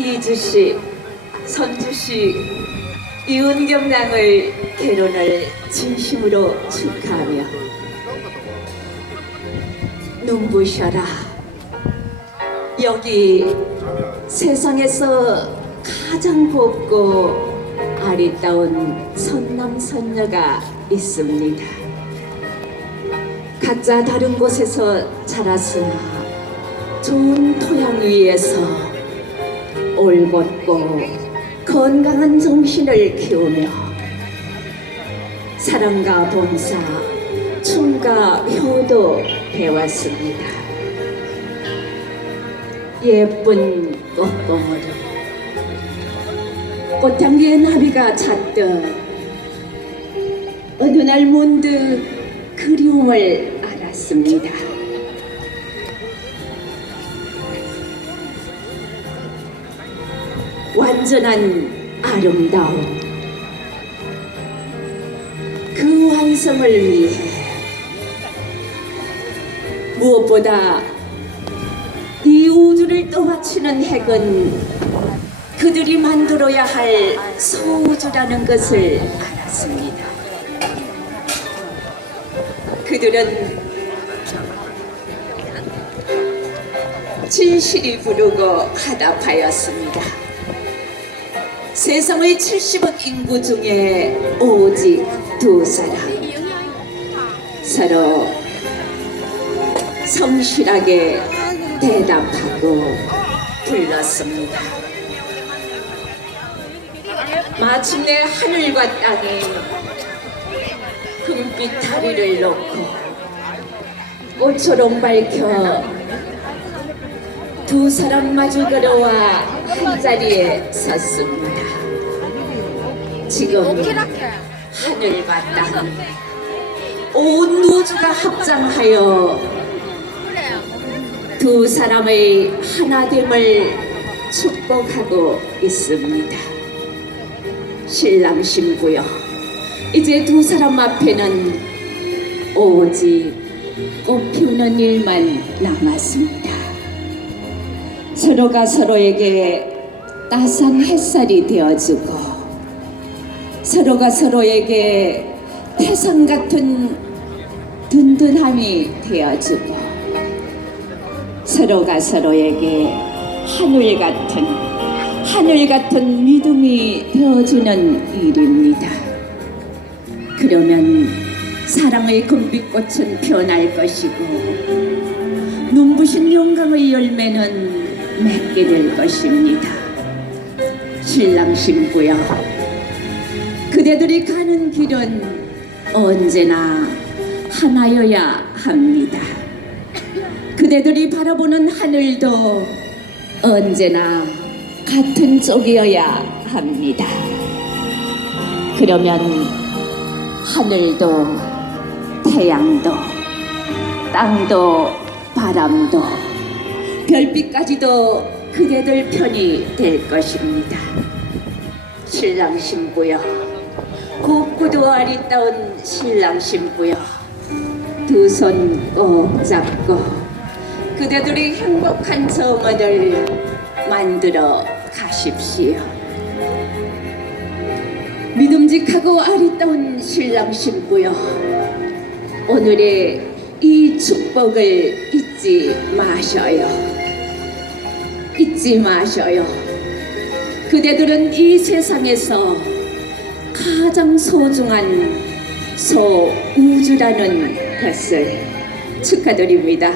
이주씨, 선주씨, 이은경랑을 결혼을 진심으로 축하하며 눈부셔라. 여기 세상에서 가장 곱고 아리따운 선남선녀가 있습니다. 각자 다른 곳에서 자랐으나 좋은 토양 위에서 올곧고 건강한 정신을 키우며 사랑과 봉사, 춤과 효도 배웠습니다. 예쁜 꽃봉오리 꽃향기의 나비가 찼듯 어느 날 문득 그리움을 알았습니다. 완전한 아름다움 그 완성을 위해 무엇보다 이 우주를 떠받치는 핵은 그들이 만들어야 할 소우주라는 것을 알았습니다. 그들은 진실이 부르고 하답하였습니다. 세상의 70억 인구 중에 오직 두 사람 서로 성실하게 대답하고 불렀습니다. 마침내 하늘과 땅이 금빛 다리를 놓고 꽃처럼 밝혀 두 사람 마주 걸어와 한 자리에 섰습니다. 지금 하늘과 땅, 온 우주가 합장하여 두 사람의 하나됨을 축복하고 있습니다. 신랑 신부여, 이제 두 사람 앞에는 오직 꽃 피우는 일만 남았습니다. 서로가 서로에게 따스한 햇살이 되어주고 서로가 서로에게 태산 같은 든든함이 되어주고 서로가 서로에게 하늘 같은 하늘 같은 믿음이 되어주는 일입니다. 그러면 사랑의 금빛꽃은 피어날 것이고 눈부신 영광의 열매는 맺게 될 것입니다. 신랑 신부여, 그대들이 가는 길은 언제나 하나여야 합니다. 그대들이 바라보는 하늘도 언제나 같은 쪽이어야 합니다. 그러면 하늘도 태양도 땅도 바람도 별빛까지도 그대들 편이 될 것입니다. 신랑 신부여, 곱고도 아리따운 신랑 신부여, 두 손 꼭 잡고 그대들이 행복한 정원을 만들어 가십시오. 믿음직하고 아리따운 신랑 신부여, 오늘의 이 축복을 잊지 마셔요. 잊지 마셔요. 그대들은 이 세상에서 가장 소중한 소우주라는 것을 축하드립니다.